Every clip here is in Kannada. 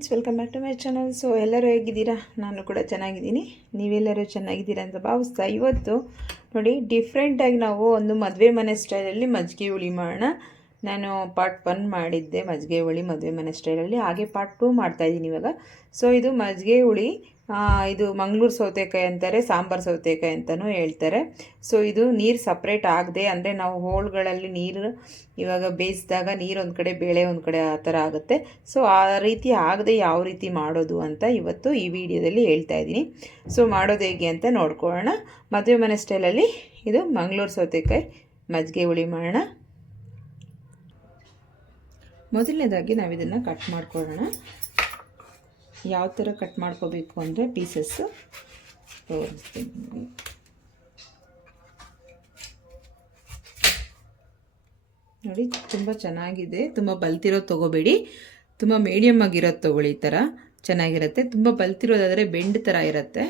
Friends, welcome back to my channel. So ಎಲ್ಲರೂ ಹೇಗಿದ್ದೀರಾ? ನಾನು ಕೂಡ ಚೆನ್ನಾಗಿದ್ದೀನಿ. ನೀವೆಲ್ಲರೂ ಚೆನ್ನಾಗಿದ್ದೀರಾ ಅಂತ ಭಾವಿಸ್ತಾ ಇವತ್ತು ನೋಡಿ ಡಿಫ್ರೆಂಟಾಗಿ ನಾವು ಒಂದು ಮದುವೆ ಮನೆ ಸ್ಟೈಲಲ್ಲಿ ಮಜ್ಜಿಗೆ ಹುಳಿ ಮಾಡೋಣ. ನಾನು ಪಾರ್ಟ್ 1 ಮಾಡಿದ್ದೆ ಮಜ್ಜಿಗೆ ಹುಳಿ ಮದುವೆ ಮನೆ ಸ್ಟೈಲಲ್ಲಿ, ಹಾಗೆ ಪಾರ್ಟ್ 2 ಮಾಡ್ತಾಯಿದ್ದೀನಿ ಇವಾಗ. ಸೊ ಇದು ಮಜ್ಜಿಗೆ ಹುಳಿ, ಇದು ಮಂಗಳೂರು ಸೌತೆಕಾಯಿ ಅಂತಾರೆ, ಸಾಂಬಾರು ಸೌತೆಕಾಯಿ ಅಂತಲೂ ಹೇಳ್ತಾರೆ. ಸೊ ಇದು ನೀರು ಸಪ್ರೇಟ್ ಆಗದೆ, ಅಂದರೆ ನಾವು ಹೋಳುಗಳಲ್ಲಿ ನೀರು ಇವಾಗ ಬೇಯಿಸಿದಾಗ ನೀರು ಒಂದು ಕಡೆ ಬೇಳೆ ಒಂದು ಕಡೆ ಆ ಥರ ಆಗುತ್ತೆ. ಸೊ ಆ ರೀತಿ ಆಗದೆ ಯಾವ ರೀತಿ ಮಾಡೋದು ಅಂತ ಇವತ್ತು ಈ ವಿಡಿಯೋದಲ್ಲಿ ಹೇಳ್ತಾ ಇದ್ದೀನಿ. ಸೊ ಮಾಡೋದು ಹೇಗೆ ಅಂತ ನೋಡ್ಕೊಳ್ಳೋಣ. ಮದುವೆ ಮನೆ ಸ್ಟೈಲಲ್ಲಿ ಇದು ಮಂಗಳೂರು ಸೌತೆಕಾಯಿ ಮಜ್ಜಿಗೆ ಹುಳಿ ಮಾಡೋಣ. ಮೊದಲನೇದಾಗಿ ನಾವು ಇದನ್ನು ಕಟ್ ಮಾಡ್ಕೊಳ್ಳೋಣ. ಯಾವ ಥರ ಕಟ್ ಮಾಡ್ಕೋಬೇಕು ಅಂದರೆ ಪೀಸಸ್ಸು ತೋರಿಸ್ತೀನಿ. ನೋಡಿ ತುಂಬ ಚೆನ್ನಾಗಿದೆ. ತುಂಬ ಬಲ್ತಿರೋದು ತೊಗೋಬೇಡಿ, ತುಂಬ ಮೀಡಿಯಮ್ ಆಗಿರೋದು ತೊಗೊಳ್ಳಿ. ಈ ಥರ ಚೆನ್ನಾಗಿರುತ್ತೆ. ತುಂಬ ಬಲ್ತಿರೋದಾದರೆ ಬೆಂಡ್ ಥರ ಇರುತ್ತೆ.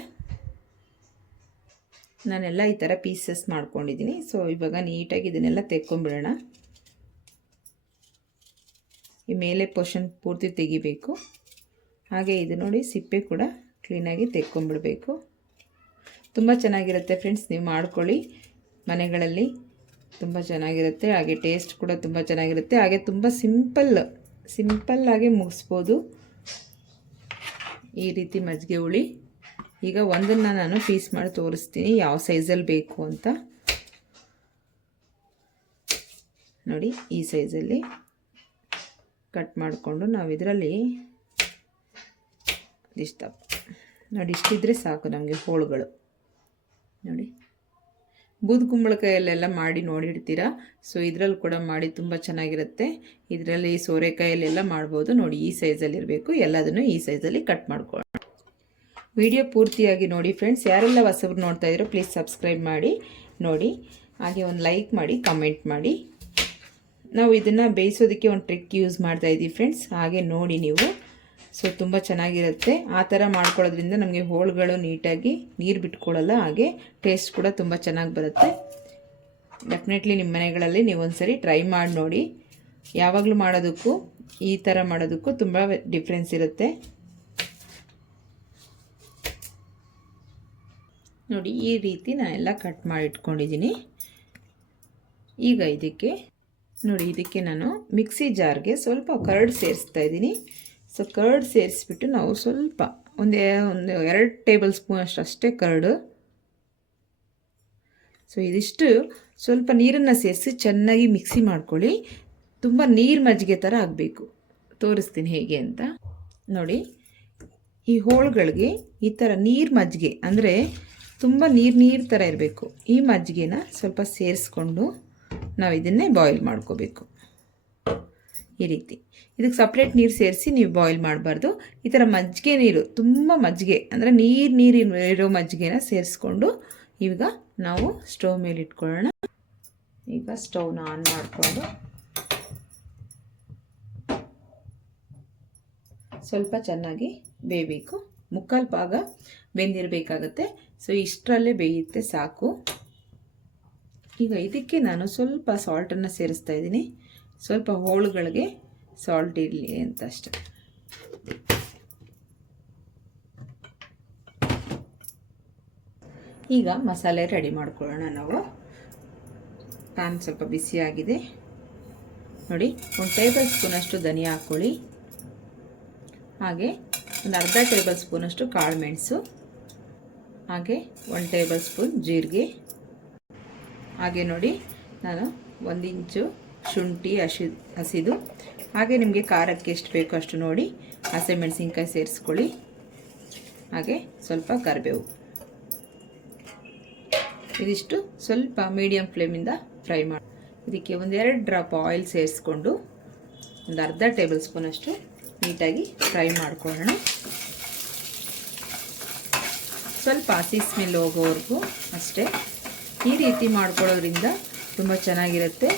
ನಾನೆಲ್ಲ ಈ ಥರ ಪೀಸಸ್ ಮಾಡ್ಕೊಂಡಿದ್ದೀನಿ. ಸೊ ಇವಾಗ ನೀಟಾಗಿ ಇದನ್ನೆಲ್ಲ ತೆಕ್ಕೊಂಬಿಡೋಣ. ಈ ಮೇಲೆ ಪೋರ್ಷನ್ ಪೂರ್ತಿ ತೆಗಿಬೇಕು. ಹಾಗೆ ಇದು ನೋಡಿ ಸಿಪ್ಪೆ ಕೂಡ ಕ್ಲೀನಾಗಿ ತೆಕ್ಕೊಂಬಿಡಬೇಕು. ತುಂಬ ಚೆನ್ನಾಗಿರುತ್ತೆ ಫ್ರೆಂಡ್ಸ್, ನೀವು ಮಾಡ್ಕೊಳ್ಳಿ ಮನೆಗಳಲ್ಲಿ, ತುಂಬ ಚೆನ್ನಾಗಿರುತ್ತೆ. ಹಾಗೆ ಟೇಸ್ಟ್ ಕೂಡ ತುಂಬ ಚೆನ್ನಾಗಿರುತ್ತೆ. ಹಾಗೆ ತುಂಬ ಸಿಂಪಲ್ಲಾಗಿ ಮುಗಿಸ್ಬೋದು ಈ ರೀತಿ ಮಜ್ಜಿಗೆ ಹುಳಿ. ಈಗ ಒಂದನ್ನು ನಾನು ಪೀಸ್ ಮಾಡಿ ತೋರಿಸ್ತೀನಿ ಯಾವ ಸೈಜಲ್ಲಿ ಬೇಕು ಅಂತ. ನೋಡಿ ಈ ಸೈಜಲ್ಲಿ ಕಟ್ ಮಾಡಿಕೊಂಡು ನಾವು ಇದರಲ್ಲಿ ಇಷ್ಟ ನೋಡಿ ಇಷ್ಟಿದ್ರೆ ಸಾಕು ನಮಗೆ ಹೋಳುಗಳು. ನೋಡಿ ಬೂದು ಕುಂಬಳಕಾಯಲ್ಲೆಲ್ಲ ಮಾಡಿ ನೋಡಿರ್ತೀರ. ಸೊ ಇದರಲ್ಲಿ ಕೂಡ ಮಾಡಿ ತುಂಬ ಚೆನ್ನಾಗಿರುತ್ತೆ. ಇದರಲ್ಲಿ ಸೋರೆಕಾಯಲ್ಲೆಲ್ಲ ಮಾಡ್ಬೋದು. ನೋಡಿ ಈ ಸೈಜಲ್ಲಿರಬೇಕು. ಎಲ್ಲದನ್ನು ಈ ಸೈಜಲ್ಲಿ ಕಟ್ ಮಾಡ್ಕೊಳ್ಳೋಣ. ವಿಡಿಯೋ ಪೂರ್ತಿಯಾಗಿ ನೋಡಿ ಫ್ರೆಂಡ್ಸ್. ಯಾರೆಲ್ಲ ಹೊಸಬ್ರು ನೋಡ್ತಾ ಇದ್ದೀರೋ ಪ್ಲೀಸ್ ಸಬ್ಸ್ಕ್ರೈಬ್ ಮಾಡಿ ನೋಡಿ. ಹಾಗೆ ಒಂದು ಲೈಕ್ ಮಾಡಿ, ಕಮೆಂಟ್ ಮಾಡಿ. ನಾವು ಇದನ್ನು ಬೇಯಿಸೋದಕ್ಕೆ ಒಂದು ಟ್ರಿಕ್ ಯೂಸ್ ಮಾಡ್ತಾಯಿದ್ದೀವಿ ಫ್ರೆಂಡ್ಸ್, ಹಾಗೆ ನೋಡಿ ನೀವು. ಸೊ ತುಂಬ ಚೆನ್ನಾಗಿರುತ್ತೆ. ಆ ಥರ ಮಾಡ್ಕೊಳ್ಳೋದ್ರಿಂದ ನಮಗೆ ಹೋಳುಗಳು ನೀಟಾಗಿ ನೀರು ಬಿಟ್ಕೊಳ್ಳಲ್ಲ. ಹಾಗೆ ಟೇಸ್ಟ್ ಕೂಡ ತುಂಬ ಚೆನ್ನಾಗಿ ಬರುತ್ತೆ. ಡೆಫಿನೆಟ್ಲಿ ನಿಮ್ಮ ಮನೆಗಳಲ್ಲಿ ನೀವು ಒಂದ್ಸರಿ ಟ್ರೈ ಮಾಡಿ ನೋಡಿ. ಯಾವಾಗಲೂ ಮಾಡೋದಕ್ಕೂ ಈ ಥರ ಮಾಡೋದಕ್ಕೂ ತುಂಬ ಡಿಫ್ರೆನ್ಸ್ ಇರುತ್ತೆ. ನೋಡಿ ಈ ರೀತಿ ನಾನೆಲ್ಲ ಕಟ್ ಮಾಡಿ ಇಟ್ಕೊಂಡಿದ್ದೀನಿ. ಈಗ ಇದಕ್ಕೆ ನಾನು ಮಿಕ್ಸಿ ಜಾರ್ಗೆ ಸ್ವಲ್ಪ ಕರ್ಡ್ ಸೇರಿಸ್ತಾ ಇದ್ದೀನಿ. ಸೊ ಕರ್ಡ್ ಸೇರಿಸ್ಬಿಟ್ಟು ನಾವು ಸ್ವಲ್ಪ ಒಂದು 2 ಟೇಬಲ್ ಸ್ಪೂನ್ ಅಷ್ಟೇ ಕರ್ಡು. ಸೊ ಇದಿಷ್ಟು ಸ್ವಲ್ಪ ನೀರನ್ನು ಸೇರಿಸಿ ಚೆನ್ನಾಗಿ ಮಿಕ್ಸಿ ಮಾಡ್ಕೊಳ್ಳಿ. ತುಂಬ ನೀರು ಮಜ್ಜಿಗೆ ಥರ ಆಗಬೇಕು. ತೋರಿಸ್ತೀನಿ ಹೇಗೆ ಅಂತ ನೋಡಿ. ಈ ಹೋಳುಗಳಿಗೆ ಈ ಥರ ನೀರು ಮಜ್ಜಿಗೆ ಅಂದರೆ ತುಂಬ ನೀರು ಥರ ಇರಬೇಕು. ಈ ಮಜ್ಜಿಗೆನ ಸ್ವಲ್ಪ ಸೇರಿಸ್ಕೊಂಡು ನಾವು ಇದನ್ನೇ ಬಾಯ್ಲ್ ಮಾಡ್ಕೋಬೇಕು. ಈ ರೀತಿ ಇದಕ್ಕೆ ಸಪ್ರೇಟ್ ನೀರು ಸೇರಿಸಿ ನೀವು ಬಾಯ್ಲ್ ಮಾಡಬಾರ್ದು. ಈ ಥರ ಮಜ್ಜಿಗೆ ನೀರು, ತುಂಬ ಮಜ್ಜಿಗೆ ಅಂದರೆ ನೀರು ಇರೋ ಮಜ್ಜಿಗೆನ ಸೇರಿಸ್ಕೊಂಡು ಈಗ ನಾವು ಸ್ಟವ್ ಮೇಲೆ ಇಟ್ಕೊಳ್ಳೋಣ. ಈಗ ಸ್ಟವ್ನ ಆನ್ ಮಾಡಿಕೊಂಡು ಸ್ವಲ್ಪ ಚೆನ್ನಾಗಿ ಬೇಯಬೇಕು. ಮುಕ್ಕಾಲು ಭಾಗ ಬೆಂದಿರಬೇಕಾಗತ್ತೆ. ಸೊ ಇಷ್ಟರಲ್ಲೇ ಬೇಯುತ್ತೆ ಸಾಕು. ಈಗ ಇದಕ್ಕೆ ನಾನು ಸ್ವಲ್ಪ ಸಾಲ್ಟನ್ನು ಸೇರಿಸ್ತಾ ಇದ್ದೀನಿ. ಸ್ವಲ್ಪ ಹೋಳುಗಳಿಗೆ ಸಾಲ್ಟ್ ಇರಲಿ ಅಂತ ಅಷ್ಟೆ. ಈಗ ಮಸಾಲೆ ರೆಡಿ ಮಾಡ್ಕೊಳ್ಳೋಣ ನಾವು. ಪ್ಯಾನ್ ಸ್ವಲ್ಪ ಬಿಸಿಯಾಗಿದೆ. ನೋಡಿ 1 ಟೇಬಲ್ ಸ್ಪೂನಷ್ಟು ಧನಿಯಾ ಹಾಕ್ಕೊಳ್ಳಿ. ಹಾಗೆ ಒಂದು ಅರ್ಧ ಟೇಬಲ್ ಸ್ಪೂನಷ್ಟು ಕಾಳು ಮೆಣಸು, ಹಾಗೆ 1 ಟೇಬಲ್ ಸ್ಪೂನ್ ಜೀರಿಗೆ, ಹಾಗೆ ನೋಡಿ ನಾನು 1 ಇಂಚು ಶುಂಠಿ ಹಸಿದು, ಹಾಗೆ ನಿಮಗೆ ಖಾರಕ್ಕೆ ಎಷ್ಟು ಬೇಕೋ ಅಷ್ಟು ನೋಡಿ ಹಸಿಮೆಣಸಿನ್ಕಾಯಿ ಸೇರಿಸ್ಕೊಳ್ಳಿ. ಹಾಗೆ ಸ್ವಲ್ಪ ಕರಿಬೇವು. ಇದಿಷ್ಟು ಸ್ವಲ್ಪ ಮೀಡಿಯಮ್ ಫ್ಲೇಮಿಂದ ಫ್ರೈ ಮಾಡಿ ಇದಕ್ಕೆ 1-2 ಡ್ರಾಪ್ ಆಯಿಲ್ ಸೇರಿಸ್ಕೊಂಡು ಒಂದು ಅರ್ಧ ಟೇಬಲ್ ಸ್ಪೂನಷ್ಟು ನೀಟಾಗಿ ಫ್ರೈ ಮಾಡ್ಕೊಳ್ಳೋಣ. ಸ್ವಲ್ಪ ಹಸಿ ಸ್ಮೆಲ್ ಹೋಗೋವರೆಗೂ ಅಷ್ಟೇ. ಈ ರೀತಿ ಮಾಡ್ಕೊಳ್ಳೋದ್ರಿಂದ ತುಂಬ ಚೆನ್ನಾಗಿರುತ್ತೆ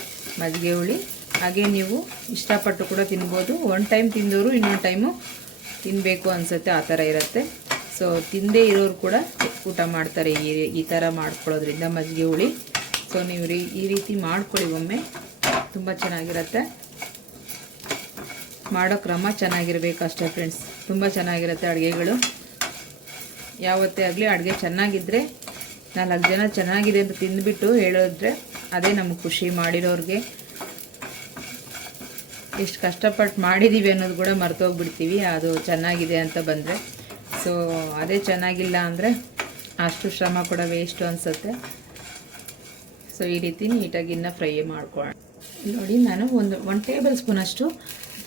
ಮಜ್ಜಿಗೆ ಹುಳಿ. ಹಾಗೆ ನೀವು ಇಷ್ಟಪಟ್ಟು ಕೂಡ ತಿನ್ಬೋದು. 1 ಟೈಮ್ ತಿಂದವರು ಇನ್ನೊಂದು ಟೈಮು ತಿನ್ನಬೇಕು ಅನಿಸುತ್ತೆ, ಆ ಥರ ಇರುತ್ತೆ. ಸೊ ತಿಂದೇ ಇರೋರು ಕೂಡ ಊಟ ಮಾಡ್ತಾರೆ ಈ ಥರ ಮಾಡ್ಕೊಳ್ಳೋದ್ರಿಂದ ಮಜ್ಜಿಗೆ ಹುಳಿ. ಸೊ ನೀವು ಈ ರೀತಿ ಮಾಡ್ಕೊಳ್ಳಿ ಒಮ್ಮೆ, ತುಂಬ ಚೆನ್ನಾಗಿರುತ್ತೆ. ಮಾಡೋ ಕ್ರಮ ಚೆನ್ನಾಗಿರಬೇಕು ಅಷ್ಟೇ ಫ್ರೆಂಡ್ಸ್. ತುಂಬ ಚೆನ್ನಾಗಿರುತ್ತೆ ಅಡುಗೆಗಳು. ಯಾವತ್ತೇ ಆಗಲಿ ಅಡುಗೆ ಚೆನ್ನಾಗಿದ್ದರೆ 4 ಜನ ಚೆನ್ನಾಗಿದೆ ಅಂತ ತಿಂದುಬಿಟ್ಟು ಹೇಳಿದ್ರೆ ಅದೇ ನಮಗೆ ಖುಷಿ. ಮಾಡಿರೋರಿಗೆ ಎಷ್ಟು ಕಷ್ಟಪಟ್ಟು ಮಾಡಿದ್ದೀವಿ ಅನ್ನೋದು ಕೂಡ ಮರ್ತೋಗ್ಬಿಡ್ತೀವಿ ಅದು ಚೆನ್ನಾಗಿದೆ ಅಂತ ಬಂದರೆ. ಸೊ ಅದೇ ಚೆನ್ನಾಗಿಲ್ಲ ಅಂದರೆ ಅಷ್ಟು ಶ್ರಮ ಕೂಡ ವೇಸ್ಟು ಅನಿಸುತ್ತೆ. ಸೊ ಈ ರೀತಿ ನೀಟಾಗಿ ಇನ್ನು ಫ್ರೈ ಮಾಡ್ಕೊಳ್ಳೋಣ. ನೋಡಿ, ನಾನು 1 ಟೇಬಲ್ ಸ್ಪೂನಷ್ಟು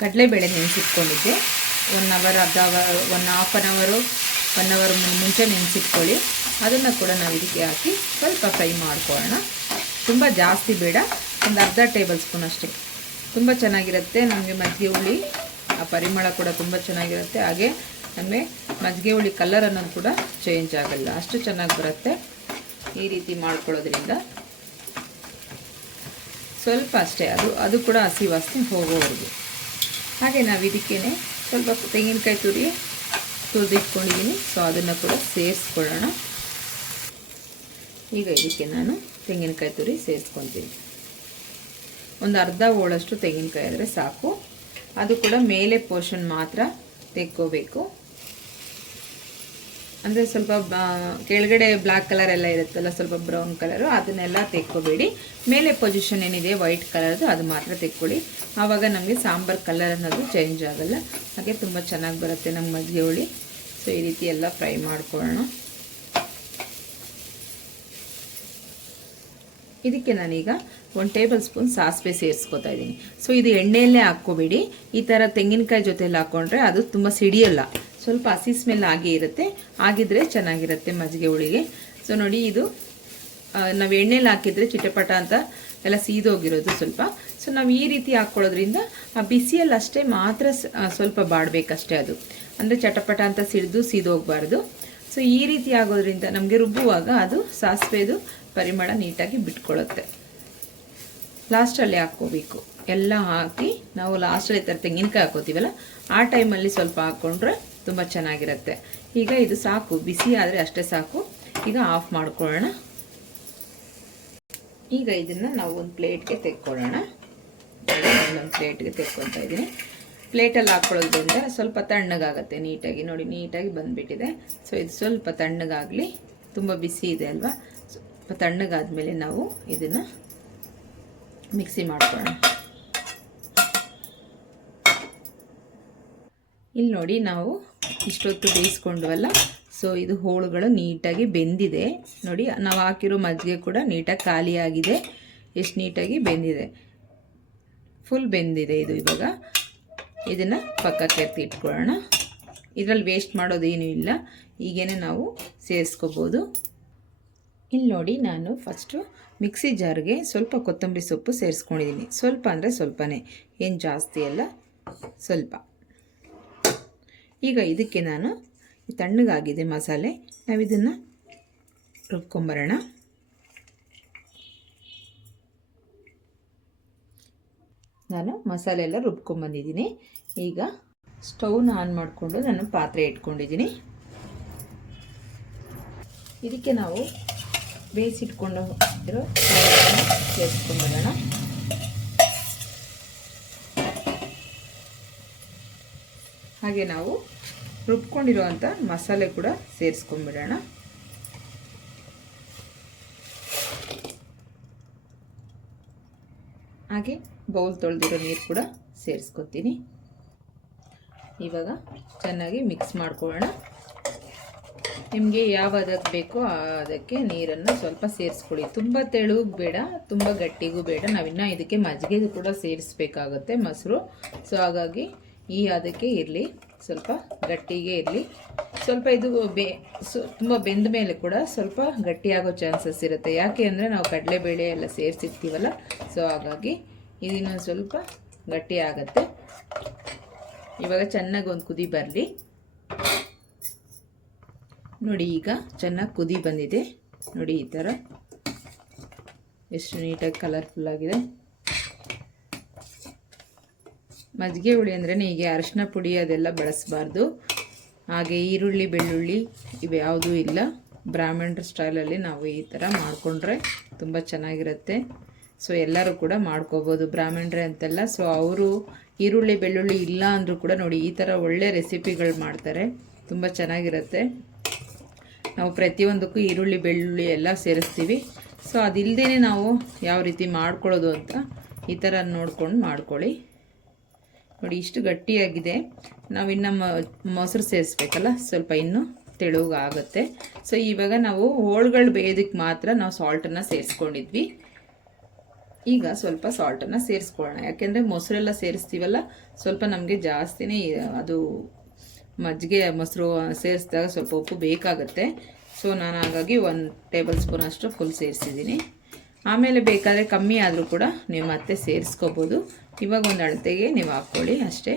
ಕಡಲೆಬೇಳೆ ನೆನೆಸಿಟ್ಕೊಂಡಿದ್ದೆ. 1 ಅವರ್, ಅರ್ಧ ಅವರ್, 1 ಅವರ್ ಮುಂಚೆ ನೆನೆಸಿಟ್ಕೊಳ್ಳಿ. ಅದನ್ನು ಕೂಡ ನಾವು ಇದಕ್ಕೆ ಹಾಕಿ ಸ್ವಲ್ಪ ಫ್ರೈ ಮಾಡ್ಕೊಳ್ಳೋಣ. ತುಂಬ ಜಾಸ್ತಿ ಬೇಡ, ಒಂದು ಅರ್ಧ ಟೇಬಲ್ ಸ್ಪೂನ್ ಅಷ್ಟೇ. ತುಂಬ ಚೆನ್ನಾಗಿರುತ್ತೆ ನಮಗೆ ಮಜ್ಜಿಗೆ ಹುಳಿ. ಆ ಪರಿಮಳ ಕೂಡ ತುಂಬ ಚೆನ್ನಾಗಿರುತ್ತೆ. ಹಾಗೆ ನಮಗೆ ಮಜ್ಜಿಗೆ ಹುಳಿ ಕಲರ್ ಅನ್ನೋದು ಕೂಡ ಚೇಂಜ್ ಆಗಲ್ಲ, ಅಷ್ಟು ಚೆನ್ನಾಗಿ ಬರುತ್ತೆ ಈ ರೀತಿ ಮಾಡ್ಕೊಳ್ಳೋದ್ರಿಂದ. ಸ್ವಲ್ಪ ಅಷ್ಟೇ, ಅದು ಕೂಡ ಹಸಿ ವಾಸನೆ ಹೋಗೋವರೆಗೂ. ಹಾಗೆ ನಾವು ಇದಕ್ಕೇ ಸ್ವಲ್ಪ ತೆಂಗಿನಕಾಯಿ ತುರಿದಿಟ್ಕೊಂಡಿದ್ದೀನಿ. ಸೊ ಅದನ್ನು ಕೂಡ ಸೇರಿಸ್ಕೊಳ್ಳೋಣ. ಈಗ ಇದಕ್ಕೆ ನಾನು ತೆಂಗಿನಕಾಯಿ ತುರಿ ಸೇರಿಸ್ಕೊತೀನಿ. ಒಂದು ಅರ್ಧ ಹೋಳಷ್ಟು ತೆಂಗಿನಕಾಯಿ ಆದರೆ ಸಾಕು. ಅದು ಕೂಡ ಮೇಲೆ ಪೋರ್ಷನ್ ಮಾತ್ರ ತೆಕ್ಕೋಬೇಕು. ಅಂದರೆ ಸ್ವಲ್ಪ ಕೆಳಗಡೆ ಬ್ಲ್ಯಾಕ್ ಕಲರ್ ಎಲ್ಲ ಇರುತ್ತಲ್ಲ, ಸ್ವಲ್ಪ ಬ್ರೌನ್ ಕಲರು, ಅದನ್ನೆಲ್ಲ ತೆಕ್ಕೋಬೇಡಿ. ಮೇಲೆ ಪೊಸಿಷನ್ ಏನಿದೆ ವೈಟ್ ಕಲರ್ದು ಅದು ಮಾತ್ರ ತೆಕ್ಕೊಳ್ಳಿ. ಆವಾಗ ನಮಗೆ ಸಾಂಬಾರು ಕಲರ್ ಅನ್ನೋದು ಚೇಂಜ್ ಆಗಲ್ಲ. ಹಾಗೆ ತುಂಬ ಚೆನ್ನಾಗಿ ಬರುತ್ತೆ ನಮ್ಮ ಮಜ್ಜಿಗೆ ಹುಳಿ. ಸೊ ಈ ರೀತಿ ಎಲ್ಲ ಫ್ರೈ ಮಾಡ್ಕೊಳ್ಳೋಣ. ಇದಕ್ಕೆ ನಾನೀಗ 1 ಟೇಬಲ್ ಸ್ಪೂನ್ ಸಾಸಿವೆ ಸೇರಿಸ್ಕೊತಾ ಇದ್ದೀನಿ. ಸೊ ಇದು ಎಣ್ಣೆಯಲ್ಲೇ ಹಾಕ್ಕೋಬೇಡಿ. ಈ ಥರ ತೆಂಗಿನಕಾಯಿ ಜೊತೆಯಲ್ಲಿ ಹಾಕ್ಕೊಂಡ್ರೆ ಅದು ತುಂಬ ಸಿಡಿಯಲ್ಲ, ಸ್ವಲ್ಪ ಹಸಿ ಸ್ಮೆಲ್ ಆಗಿ ಇರುತ್ತೆ. ಆಗಿದ್ರೆ ಚೆನ್ನಾಗಿರುತ್ತೆ ಮಜ್ಜಿಗೆ ಹುಳಿಗೆ. ಸೊ ನೋಡಿ, ಇದು ನಾವು ಎಣ್ಣೆಲಿ ಹಾಕಿದರೆ ಚಿಟಪಟ ಅಂತ ಎಲ್ಲ ಸೀದೋಗಿರೋದು ಸ್ವಲ್ಪ. ಸೊ ನಾವು ಈ ರೀತಿ ಹಾಕ್ಕೊಳ್ಳೋದ್ರಿಂದ ಆ ಬಿಸಿಯಲ್ಲಿ ಅಷ್ಟೇ ಮಾತ್ರ ಸ್ವಲ್ಪ ಬಾಡಬೇಕಷ್ಟೇ. ಅದು ಅಂದರೆ ಚಟಪಟ ಅಂತ ಸೀದೋಗಬಾರ್ದು. ಸೊ ಈ ರೀತಿ ಆಗೋದ್ರಿಂದ ನಮಗೆ ರುಬ್ಬುವಾಗ ಅದು ಸಾಸಿವೆದು ಪರಿಮಳ ನೀಟಾಗಿ ಬಿಟ್ಕೊಳ್ಳುತ್ತೆ. ಲಾಸ್ಟಲ್ಲಿ ಹಾಕ್ಕೋಬೇಕು. ಎಲ್ಲ ಹಾಕಿ ನಾವು ಲಾಸ್ಟಲ್ಲಿ ಈ ಥರ ತೆಂಗಿನಕಾಯಿ ಹಾಕೋತೀವಲ್ಲ, ಆ ಟೈಮಲ್ಲಿ ಸ್ವಲ್ಪ ಹಾಕ್ಕೊಂಡ್ರೆ ತುಂಬ ಚೆನ್ನಾಗಿರುತ್ತೆ. ಈಗ ಇದು ಸಾಕು, ಬಿಸಿ ಆದರೆ ಅಷ್ಟೇ ಸಾಕು. ಈಗ ಆಫ್ ಮಾಡ್ಕೊಳ್ಳೋಣ. ಈಗ ಇದನ್ನು ನಾವು ಒಂದು ಪ್ಲೇಟ್ಗೆ ತೆಕ್ಕೊಳ್ಳೋಣ. ಒಂದು ಪ್ಲೇಟ್ಗೆ ತೆಕ್ಕೊಳ್ತಾ ಇದ್ದೀನಿ. ಪ್ಲೇಟಲ್ಲಿ ಹಾಕ್ಕೊಳ್ಳೋದ್ರಿಂದ ಸ್ವಲ್ಪ ತಣ್ಣಗಾಗುತ್ತೆ ನೀಟಾಗಿ. ನೋಡಿ, ನೀಟಾಗಿ ಬಂದುಬಿಟ್ಟಿದೆ. ಸೊ ಇದು ಸ್ವಲ್ಪ ತಣ್ಣಗಾಗಲಿ, ತುಂಬ ಬಿಸಿ ಇದೆ ಅಲ್ವಾ. ಸ್ವಲ್ಪ ತಣ್ಣಗಾದ್ಮೇಲೆ ನಾವು ಇದನ್ನು ಮಿಕ್ಸಿ ಮಾಡ್ಕೊಳ್ಳೋಣ. ಇಲ್ಲಿ ನೋಡಿ, ನಾವು ಇಷ್ಟೊತ್ತು ಬೇಯಿಸ್ಕೊಂಡ್ವಲ್ಲ, ಸೊ ಇದು ಹೋಳುಗಳು ನೀಟಾಗಿ ಬೆಂದಿದೆ. ನೋಡಿ, ನಾವು ಹಾಕಿರೋ ಮಜ್ಜಿಗೆ ಕೂಡ ನೀಟಾಗಿ ಖಾಲಿಯಾಗಿದೆ. ಎಷ್ಟು ನೀಟಾಗಿ ಬೆಂದಿದೆ, ಫುಲ್ ಬೆಂದಿದೆ ಇದು. ಇವಾಗ ಇದನ್ನು ಪಕ್ಕಕ್ಕೆ ಎತ್ತಿ ಇಟ್ಕೊಳ್ಳೋಣ. ಇದರಲ್ಲಿ ವೇಸ್ಟ್ ಮಾಡೋದೇನೂ ಇಲ್ಲ, ಈಗೇನೆ ನಾವು ಸೇರಿಸ್ಕೋಬೋದು. ಇಲ್ಲಿ ನೋಡಿ, ನಾನು ಫಸ್ಟು ಮಿಕ್ಸಿ ಜಾರ್ಗೆ ಸ್ವಲ್ಪ ಕೊತ್ತಂಬರಿ ಸೊಪ್ಪು ಸೇರಿಸ್ಕೊಂಡಿದ್ದೀನಿ. ಸ್ವಲ್ಪ ಅಂದರೆ ಸ್ವಲ್ಪನೇ, ಏನು ಜಾಸ್ತಿ ಅಲ್ಲ, ಸ್ವಲ್ಪ. ಈಗ ಇದಕ್ಕೆ ನಾನು ತಣ್ಣಗಾಗಿದೆ ಮಸಾಲೆ, ನಾವು ಇದನ್ನು ರುಬ್ಕೊಂಬರೋಣ. ನಾನು ಮಸಾಲೆ ಎಲ್ಲ ರುಬ್ಕೊಂಬಂದಿದ್ದೀನಿ. ಈಗ ಸ್ಟವ್ನ ಆನ್ ಮಾಡಿಕೊಂಡು ನಾನು ಪಾತ್ರೆ ಇಟ್ಕೊಂಡಿದ್ದೀನಿ. ಇದಕ್ಕೆ ನಾವು ಬೇಯಿಸಿಟ್ಕೊಂಡು ಇರೋ ಸೇರಿಸ್ಕೊಂಡ್ಬಿಡೋಣ. ಹಾಗೆ ನಾವು ರುಬ್ಕೊಂಡಿರುವಂಥ ಮಸಾಲೆ ಕೂಡ ಸೇರಿಸ್ಕೊಂಡ್ಬಿಡೋಣ. ಹಾಗೆ ಬೌಲ್ ತೊಳೆದಿರೋ ನೀರು ಕೂಡ ಸೇರಿಸ್ಕೊತೀನಿ. ಇವಾಗ ಚೆನ್ನಾಗಿ ಮಿಕ್ಸ್ ಮಾಡ್ಕೊಳ್ಳೋಣ. ನಿಮಗೆ ಯಾವ ಅದಕ್ಕೆ ಬೇಕೋ ಅದಕ್ಕೆ ನೀರನ್ನು ಸ್ವಲ್ಪ ಸೇರಿಸ್ಕೊಳ್ಳಿ. ತುಂಬ ತೆಳುಗೂ ಬೇಡ, ತುಂಬ ಗಟ್ಟಿಗೂ ಬೇಡ. ನಾವಿನ್ನು ಇದಕ್ಕೆ ಮಜ್ಜಿಗೆ ಕೂಡ ಸೇರಿಸ್ಬೇಕಾಗುತ್ತೆ, ಮೊಸರು. ಸೊ ಹಾಗಾಗಿ ಈ ಅದಕ್ಕೆ ಇರಲಿ, ಸ್ವಲ್ಪ ಗಟ್ಟಿಗೆ ಇರಲಿ. ಸ್ವಲ್ಪ ಇದು ತುಂಬ ಬೆಂದ ಮೇಲೆ ಕೂಡ ಸ್ವಲ್ಪ ಗಟ್ಟಿಯಾಗೋ ಚಾನ್ಸಸ್ ಇರುತ್ತೆ. ಯಾಕೆ ಅಂದರೆ ನಾವು ಕಡಲೆಬೇಳೆ ಎಲ್ಲ ಸೇರಿಸಿರ್ತೀವಲ್ಲ, ಸೊ ಹಾಗಾಗಿ ಇದನ್ನು ಸ್ವಲ್ಪ ಗಟ್ಟಿ ಆಗುತ್ತೆ. ಇವಾಗ ಚೆನ್ನಾಗಿ ಒಂದು ಕುದಿ ಬರಲಿ. ನೋಡಿ, ಈಗ ಚೆನ್ನಾಗಿ ಕುದಿ ಬಂದಿದೆ. ನೋಡಿ, ಈ ಥರ ಎಷ್ಟು ನೀಟಾಗಿ ಕಲರ್ಫುಲ್ ಆಗಿದೆ. ಮಜ್ಜಿಗೆ ಹುಳಿ ಅಂದ್ರೆ ಹೀಗೆ ಅರಿಶಿನ ಪುಡಿ ಅದೆಲ್ಲ ಬಳಸಬಾರ್ದು. ಹಾಗೆ ಈರುಳ್ಳಿ ಬೆಳ್ಳುಳ್ಳಿ ಇವು ಯಾವುದೂ ಇಲ್ಲ. ಬ್ರಾಹ್ಮಣರ ಸ್ಟೈಲಲ್ಲಿ ನಾವು ಈ ಥರ ಮಾಡಿಕೊಂಡ್ರೆ ತುಂಬ ಚೆನ್ನಾಗಿರುತ್ತೆ. ಸೊ ಎಲ್ಲರೂ ಕೂಡ ಮಾಡ್ಕೋಬೋದು, ಬ್ರಾಹ್ಮಣರೇ ಅಂತೆಲ್ಲ. ಸೊ ಅವರು ಈರುಳ್ಳಿ ಬೆಳ್ಳುಳ್ಳಿ ಇಲ್ಲ ಅಂದರೂ ಕೂಡ ನೋಡಿ ಈ ಥರ ಒಳ್ಳೆ ರೆಸಿಪಿಗಳು ಮಾಡ್ತಾರೆ, ತುಂಬ ಚೆನ್ನಾಗಿರುತ್ತೆ. ನಾವು ಪ್ರತಿಯೊಂದಕ್ಕೂ ಈರುಳ್ಳಿ ಬೆಳ್ಳುಳ್ಳಿ ಎಲ್ಲ ಸೇರಿಸ್ತೀವಿ. ಸೊ ಅದಿಲ್ಲದೇ ನಾವು ಯಾವ ರೀತಿ ಮಾಡ್ಕೊಳ್ಳೋದು ಅಂತ ಈ ಥರ ನೋಡ್ಕೊಂಡು ಮಾಡ್ಕೊಳ್ಳಿ. ನೋಡಿ ಇಷ್ಟು ಗಟ್ಟಿಯಾಗಿದೆ. ನಾವು ಇನ್ನು ಮೊಸರು ಸೇರಿಸ್ಬೇಕಲ್ಲ, ಸ್ವಲ್ಪ ಇನ್ನೂ ತೆಳುವಾಗುತ್ತೆ. ಸೊ ಇವಾಗ ನಾವು ಹೋಳುಗಳು ಬೇಯೋದಕ್ಕೆ ಮಾತ್ರ ನಾವು ಸಾಲ್ಟನ್ನು ಸೇರಿಸ್ಕೊಂಡಿದ್ವಿ. ಈಗ ಸ್ವಲ್ಪ ಸಾಲ್ಟನ್ನು ಸೇರಿಸ್ಕೊಳ್ಳೋಣ, ಯಾಕೆಂದರೆ ಮೊಸರೆಲ್ಲ ಸೇರಿಸ್ತೀವಲ್ಲ, ಸ್ವಲ್ಪ ನಮಗೆ ಜಾಸ್ತಿನೇ ಅದು ಮಜ್ಜಿಗೆ ಮೊಸರು ಸೇರಿಸಿದಾಗ ಸ್ವಲ್ಪ ಉಪ್ಪು ಬೇಕಾಗುತ್ತೆ. ಸೊ ನಾನು ಹಾಗಾಗಿ 1 ಟೇಬಲ್ ಸ್ಪೂನ್ ಅಷ್ಟು ಫುಲ್ ಸೇರಿಸಿದ್ದೀನಿ. ಆಮೇಲೆ ಬೇಕಾದರೆ ಕಮ್ಮಿ ಆದರೂ ಕೂಡ ನೀವು ಮತ್ತೆ ಸೇರಿಸ್ಕೋಬೋದು. ಇವಾಗ ಒಂದು ಅಳತೆಗೆ ನೀವು ಹಾಕ್ಕೊಳ್ಳಿ ಅಷ್ಟೇ.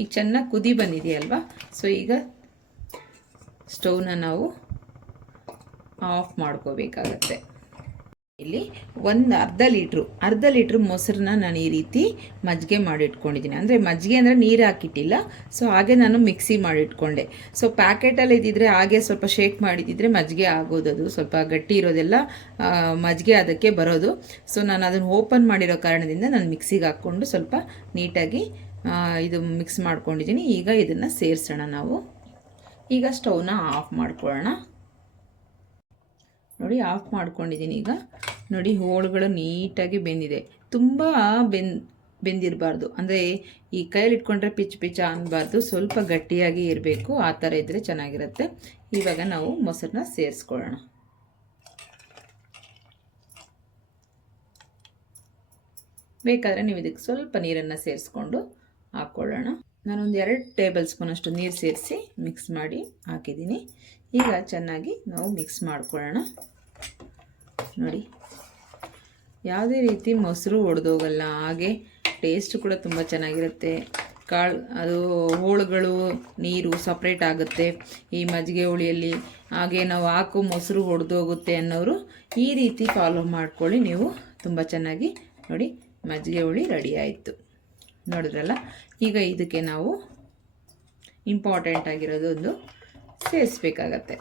ಈಗ ಚೆನ್ನಾಗಿ ಕುದಿ ಬಂದಿದೆಯಲ್ವಾ, ಸೊ ಈಗ ಸ್ಟವ್ನ ನಾವು ಆಫ್ ಮಾಡ್ಕೋಬೇಕಾಗತ್ತೆ. ಇಲ್ಲಿ ಅರ್ಧ ಲೀಟ್ರ್ ಮೊಸರನ್ನ ನಾನು ಈ ರೀತಿ ಮಜ್ಜಿಗೆ ಮಾಡಿಟ್ಕೊಂಡಿದ್ದೀನಿ. ಅಂದರೆ ಮಜ್ಜಿಗೆ ಅಂದರೆ ನೀರು ಹಾಕಿಟ್ಟಿಲ್ಲ, ಸೊ ಹಾಗೆ ನಾನು ಮಿಕ್ಸಿ ಮಾಡಿಟ್ಕೊಂಡೆ. ಸೊ ಪ್ಯಾಕೆಟಲ್ಲಿ ಇದ್ದಿದ್ರೆ ಹಾಗೆ ಸ್ವಲ್ಪ ಶೇಕ್ ಮಾಡಿದ್ದಿದ್ರೆ ಮಜ್ಜಿಗೆ ಆಗೋದು, ಸ್ವಲ್ಪ ಗಟ್ಟಿ ಇರೋದೆಲ್ಲ ಮಜ್ಜಿಗೆ ಅದಕ್ಕೆ ಬರೋದು. ಸೊ ನಾನು ಅದನ್ನು ಓಪನ್ ಮಾಡಿರೋ ಕಾರಣದಿಂದ ನಾನು ಮಿಕ್ಸಿಗೆ ಹಾಕ್ಕೊಂಡು ಸ್ವಲ್ಪ ನೀಟಾಗಿ ಇದು ಮಿಕ್ಸ್ ಮಾಡ್ಕೊಂಡಿದ್ದೀನಿ. ಈಗ ಇದನ್ನು ಸೇರಿಸೋಣ ನಾವು. ಈಗ ಸ್ಟವ್ನ ಆಫ್ ಮಾಡ್ಕೊಳ್ಳೋಣ. ನೋಡಿ ಆಫ್ ಮಾಡ್ಕೊಂಡಿದ್ದೀನಿ. ಈಗ ನೋಡಿ ಹೋಳುಗಳು ನೀಟಾಗಿ ಬೆಂದಿದೆ. ತುಂಬ ಬೆಂದಿರಬಾರ್ದು, ಅಂದರೆ ಈ ಕೈಯಲ್ಲಿ ಇಟ್ಕೊಂಡ್ರೆ ಪಿಚ್ಚ ಅನ್ನಬಾರ್ದು, ಸ್ವಲ್ಪ ಗಟ್ಟಿಯಾಗಿ ಇರಬೇಕು. ಆ ಥರ ಇದ್ದರೆ ಚೆನ್ನಾಗಿರುತ್ತೆ. ಇವಾಗ ನಾವು ಮೊಸರನ್ನ ಸೇರಿಸ್ಕೊಳ್ಳೋಣ. ಬೇಕಾದರೆ ನೀವು ಇದಕ್ಕೆ ಸ್ವಲ್ಪ ನೀರನ್ನು ಸೇರಿಸ್ಕೊಂಡು ಹಾಕ್ಕೊಳ್ಳೋಣ. ನಾನೊಂದು 2 ಟೇಬಲ್ ಸ್ಪೂನ್ ಅಷ್ಟು ನೀರು ಸೇರಿಸಿ ಮಿಕ್ಸ್ ಮಾಡಿ ಹಾಕಿದ್ದೀನಿ. ಈಗ ಚೆನ್ನಾಗಿ ನಾವು ಮಿಕ್ಸ್ ಮಾಡ್ಕೊಳ್ಳೋಣ. ನೋಡಿ ಯಾವುದೇ ರೀತಿ ಮೊಸರು ಒಡೆದೋಗಲ್ಲ, ಹಾಗೆ ಟೇಸ್ಟ್ ಕೂಡ ತುಂಬ ಚೆನ್ನಾಗಿರುತ್ತೆ. ಅದು ಹೋಳುಗಳು ನೀರು ಸಪ್ರೇಟ್ ಆಗುತ್ತೆ ಈ ಮಜ್ಜಿಗೆ ಹುಳಿಯಲ್ಲಿ. ಹಾಗೆ ನಾವು ಹಾಕೋ ಮೊಸರು ಒಡೆದೋಗುತ್ತೆ ಅನ್ನೋರು ಈ ರೀತಿ ಫಾಲೋ ಮಾಡ್ಕೊಳ್ಳಿ ನೀವು. ತುಂಬ ಚೆನ್ನಾಗಿ ನೋಡಿ ಮಜ್ಜಿಗೆ ಹುಳಿ ರೆಡಿ ಆಯಿತು, ನೋಡಿದ್ರಲ್ಲ. ಈಗ ಇದಕ್ಕೆ ನಾವು ಇಂಪಾರ್ಟೆಂಟ್ ಆಗಿರೋದು ಒಂದು ಸೇರಿಸ್ಬೇಕಾಗತ್ತೆ.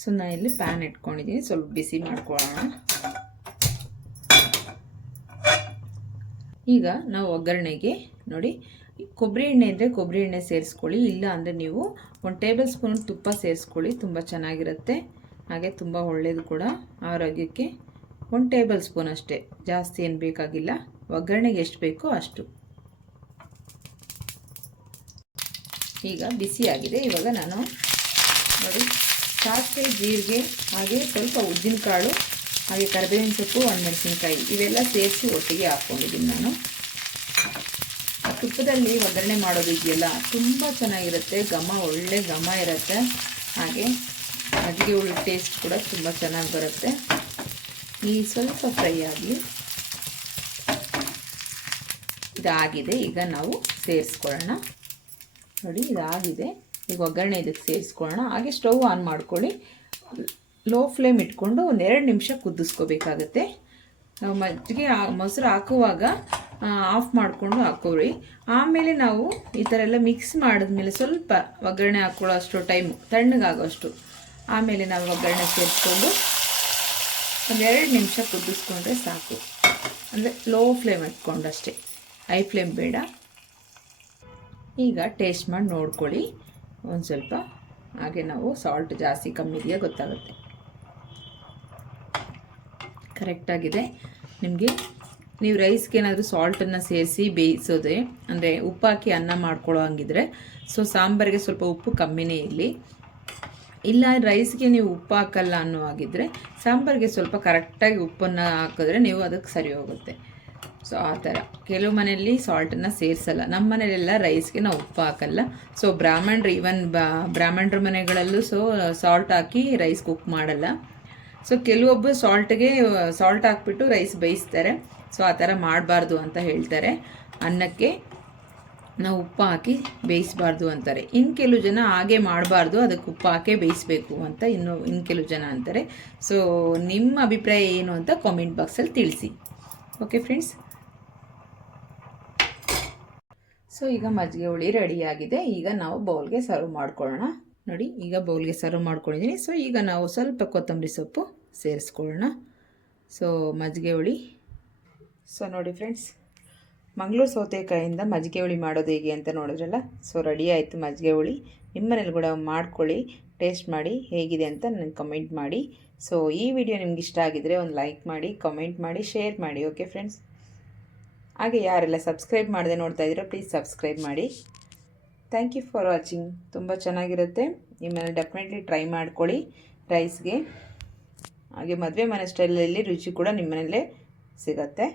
ಸೊ ನಾನು ಇಲ್ಲಿ ಪ್ಯಾನ್ ಇಟ್ಕೊಂಡಿದ್ದೀನಿ, ಸ್ವಲ್ಪ ಬಿಸಿ ಮಾಡ್ಕೊಳ್ಳೋಣ. ಈಗ ನಾವು ಒಗ್ಗರಣೆಗೆ ನೋಡಿ ಕೊಬ್ಬರಿ ಎಣ್ಣೆ ಇದ್ದರೆ ಕೊಬ್ಬರಿ ಎಣ್ಣೆ ಸೇರಿಸ್ಕೊಳ್ಳಿ, ಇಲ್ಲ ಅಂದರೆ ನೀವು 1 ಟೇಬಲ್ ಸ್ಪೂನ್ ತುಪ್ಪ ಸೇರಿಸ್ಕೊಳ್ಳಿ, ತುಂಬ ಚೆನ್ನಾಗಿರುತ್ತೆ. ಹಾಗೆ ತುಂಬ ಒಳ್ಳೆಯದು ಕೂಡ ಆರೋಗ್ಯಕ್ಕೆ. 1 ಟೇಬಲ್ ಸ್ಪೂನ್ ಅಷ್ಟೇ, ಜಾಸ್ತಿ ಏನು ಬೇಕಾಗಿಲ್ಲ. ಒಗ್ಗರಣೆಗೆ ಎಷ್ಟು ಬೇಕೋ ಅಷ್ಟು. ಈಗ ಬಿಸಿಯಾಗಿದೆ. ಇವಾಗ ನಾನು ನೋಡಿ ಸಾಸಿವೆ, ಜೀರಿಗೆ, ಹಾಗೆ ಸ್ವಲ್ಪ ಉದ್ದಿನಕಾಳು, ಹಾಗೆ ಕರಿಬೇವಿನ ಸೊಪ್ಪು, 1 ಮೆಣಸಿನಕಾಯಿ ಇವೆಲ್ಲ ಸೇರಿಸಿ ಒಟ್ಟಿಗೆ ಹಾಕ್ಕೊಂಡಿದ್ದೀನಿ ನಾನು. ತುಪ್ಪದಲ್ಲಿ ಒಗ್ಗರಣೆ ಮಾಡೋದು ಇದೆಯಲ್ಲ ತುಂಬ ಚೆನ್ನಾಗಿರುತ್ತೆ, ಒಳ್ಳೆ ಘಮ ಇರುತ್ತೆ. ಹಾಗೆ ಮಜ್ಜಿಗೆ ಹುಳಿ ಟೇಸ್ಟ್ ಕೂಡ ತುಂಬ ಚೆನ್ನಾಗಿ ಬರುತ್ತೆ. ಈ ಸ್ವಲ್ಪ ಫ್ರೈ ಆಗಲಿ. ಇದಾಗಿದೆ, ಈಗ ನಾವು ಸೇರಿಸ್ಕೊಳ್ಳೋಣ. ನೋಡಿ ಇದಾಗಿದೆ, ಈಗ ಒಗ್ಗರಣೆ ಇದಕ್ಕೆ ಸೇರಿಸ್ಕೊಳ್ಳೋಣ. ಹಾಗೆ ಸ್ಟವ್ ಆನ್ ಮಾಡ್ಕೊಳ್ಳಿ, ಲೋ ಫ್ಲೇಮ್ ಇಟ್ಕೊಂಡು 1 2 ನಿಮಿಷ ಕುದಿಸ್ಕೋಬೇಕಾಗತ್ತೆ. ನಾವು ಮಜ್ಜಿಗೆ ಮೊಸರು ಹಾಕುವಾಗ ಆಫ್ ಮಾಡಿಕೊಂಡು ಹಾಕೋರಿ. ಆಮೇಲೆ ನಾವು ಈ ಥರ ಎಲ್ಲ ಮಿಕ್ಸ್ ಮಾಡಿದ್ಮೇಲೆ ಸ್ವಲ್ಪ ಒಗ್ಗರಣೆ ಹಾಕ್ಕೊಳ್ಳೋ ಅಷ್ಟು ಟೈಮು ತಣ್ಣಗಾಗೋಷ್ಟು ಆಮೇಲೆ ನಾವು ಒಗ್ಗರಣೆ ಸೇರಿಸ್ಕೊಂಡು 1 2 ನಿಮಿಷ ಕುದಿಸ್ಕೊಂಡ್ರೆ ಸಾಕು. ಅಂದರೆ ಲೋ ಫ್ಲೇಮ್ ಇಟ್ಕೊಂಡು ಅಷ್ಟೇ, ಹೈ ಫ್ಲೇಮ್ ಬೇಡ. ಈಗ ಟೇಸ್ಟ್ ಮಾಡಿ ನೋಡ್ಕೊಳ್ಳಿ ಒಂದು ಸ್ವಲ್ಪ. ಹಾಗೆ ನಾವು ಸಾಲ್ಟ್ ಜಾಸ್ತಿ ಕಮ್ಮಿ ಇದೆಯಾ ಗೊತ್ತಾಗುತ್ತೆ. ಕರೆಕ್ಟಾಗಿದೆ. ನಿಮಗೆ ನೀವು ರೈಸ್ಗೆ ಏನಾದರೂ ಸಾಲ್ಟನ್ನು ಸೇರಿಸಿ ಬೇಯಿಸೋದೆ, ಅಂದರೆ ಉಪ್ಪು ಹಾಕಿ ಅನ್ನ ಮಾಡ್ಕೊಳ್ಳೋ ಹಂಗಿದ್ರೆ, ಸೊ ಸಾಂಬಾರಿಗೆ ಸ್ವಲ್ಪ ಉಪ್ಪು ಕಮ್ಮಿನೇ ಇರಲಿ. ಇಲ್ಲ ರೈಸ್ಗೆ ನೀವು ಉಪ್ಪು ಹಾಕಲ್ಲ ಅನ್ನೋ ಹಾಗಿದ್ರೆ ಸಾಂಬಾರಿಗೆ ಸ್ವಲ್ಪ ಕರೆಕ್ಟಾಗಿ ಉಪ್ಪನ್ನು ಹಾಕಿದ್ರೆ ನೀವು ಅದಕ್ಕೆ ಸರಿ ಹೋಗುತ್ತೆ. ಸೊ ಆ ಥರ ಕೆಲವು ಮನೆಯಲ್ಲಿ ಸಾಲ್ಟನ್ನು ಸೇರಿಸಲ್ಲ. ನಮ್ಮ ಮನೆಯಲ್ಲೆಲ್ಲ ರೈಸ್ಗೆ ನಾವು ಉಪ್ಪು ಹಾಕಲ್ಲ. ಸೊ ಬ್ರಾಹ್ಮಣರ ಮನೆಗಳಲ್ಲೂ ಸಾಲ್ಟ್ ಹಾಕಿ ರೈಸ್ ಕುಕ್ ಮಾಡಲ್ಲ. ಸೊ ಕೆಲವೊಬ್ಬರು ಸಾಲ್ಟ್ ಹಾಕ್ಬಿಟ್ಟು ರೈಸ್ ಬೇಯಿಸ್ತಾರೆ. ಸೊ ಆ ಥರ ಮಾಡಬಾರ್ದು ಅಂತ ಹೇಳ್ತಾರೆ. ಅನ್ನಕ್ಕೆ ನಾವು ಉಪ್ಪು ಹಾಕಿ ಬೇಯಿಸಬಾರ್ದು ಅಂತಾರೆ. ಇನ್ನು ಕೆಲವು ಜನ ಹಾಗೆ ಮಾಡಬಾರ್ದು, ಅದಕ್ಕೆ ಉಪ್ಪು ಹಾಕೇ ಬೇಯಿಸಬೇಕು ಅಂತ ಇನ್ನು ಕೆಲವು ಜನ ಅಂತಾರೆ. ಸೊ ನಿಮ್ಮ ಅಭಿಪ್ರಾಯ ಏನು ಅಂತ ಕಾಮೆಂಟ್ ಬಾಕ್ಸಲ್ಲಿ ತಿಳಿಸಿ. Okay friends. ಸೊ ಈಗ ಮಜ್ಜಿಗೆ ಹುಳಿ ರೆಡಿಯಾಗಿದೆ. ಈಗ ನಾವು ಬೌಲ್ಗೆ ಸರ್ವ್ ಮಾಡ್ಕೊಳ್ಳೋಣ. ನೋಡಿ ಈಗ ಬೌಲ್ಗೆ ಸರ್ವ್ ಮಾಡ್ಕೊಂಡಿದ್ದೀನಿ. ಸೊ ಈಗ ನಾವು ಸ್ವಲ್ಪ ಕೊತ್ತಂಬರಿ ಸೊಪ್ಪು ಸೇರಿಸ್ಕೊಳ್ಳೋಣ. ಸೊ ಮಜ್ಜಿಗೆ ಹುಳಿ. ಸೊ ನೋಡಿ ಫ್ರೆಂಡ್ಸ್, ಮಂಗಳೂರು ಸೌತೆಕಾಯಿಂದ ಮಜ್ಜಿಗೆ ಹುಳಿ ಮಾಡೋದು ಹೇಗೆ ಅಂತ ನೋಡಿದ್ರಲ್ಲ. ಸೊ ರೆಡಿ ಆಯಿತು ಮಜ್ಜಿಗೆ ಹುಳಿ. ನಿಮ್ಮನೇಲಿ ಕೂಡ ಮಾಡ್ಕೊಳ್ಳಿ, ಟೇಸ್ಟ್ ಮಾಡಿ ಹೇಗಿದೆ ಅಂತ ನನಗೆ ಕಮೆಂಟ್ ಮಾಡಿ. ಸೊ ಈ ವಿಡಿಯೋ ನಿಮ್ಗೆ ಇಷ್ಟ ಆಗಿದರೆ ಒಂದು ಲೈಕ್ ಮಾಡಿ, ಕಮೆಂಟ್ ಮಾಡಿ, ಶೇರ್ ಮಾಡಿ. ಓಕೆ ಫ್ರೆಂಡ್ಸ್, ಹಾಗೆ ಯಾರೆಲ್ಲ ಸಬ್ಸ್ಕ್ರೈಬ್ ಮಾಡದೆ ನೋಡ್ತಾ ಇದ್ದೀರೋ ಪ್ಲೀಸ್ ಸಬ್ಸ್ಕ್ರೈಬ್ ಮಾಡಿ. Thank you for watching. ತುಂಬ ಚೆನ್ನಾಗಿರುತ್ತೆ, ನಿಮ್ಮಲ್ಲಿ ಡೆಫಿನೆಟ್ಲಿ ಟ್ರೈ ಮಾಡ್ಕೊಳ್ಳಿ ರೈಸ್ಗೆ. ಹಾಗೆ ಮದುವೆ ಮನೆ ಸ್ಟೈಲಲ್ಲಿ ರುಚಿ ಕೂಡ ನಿಮ್ಮನೇಲೇ ಸಿಗತ್ತೆ.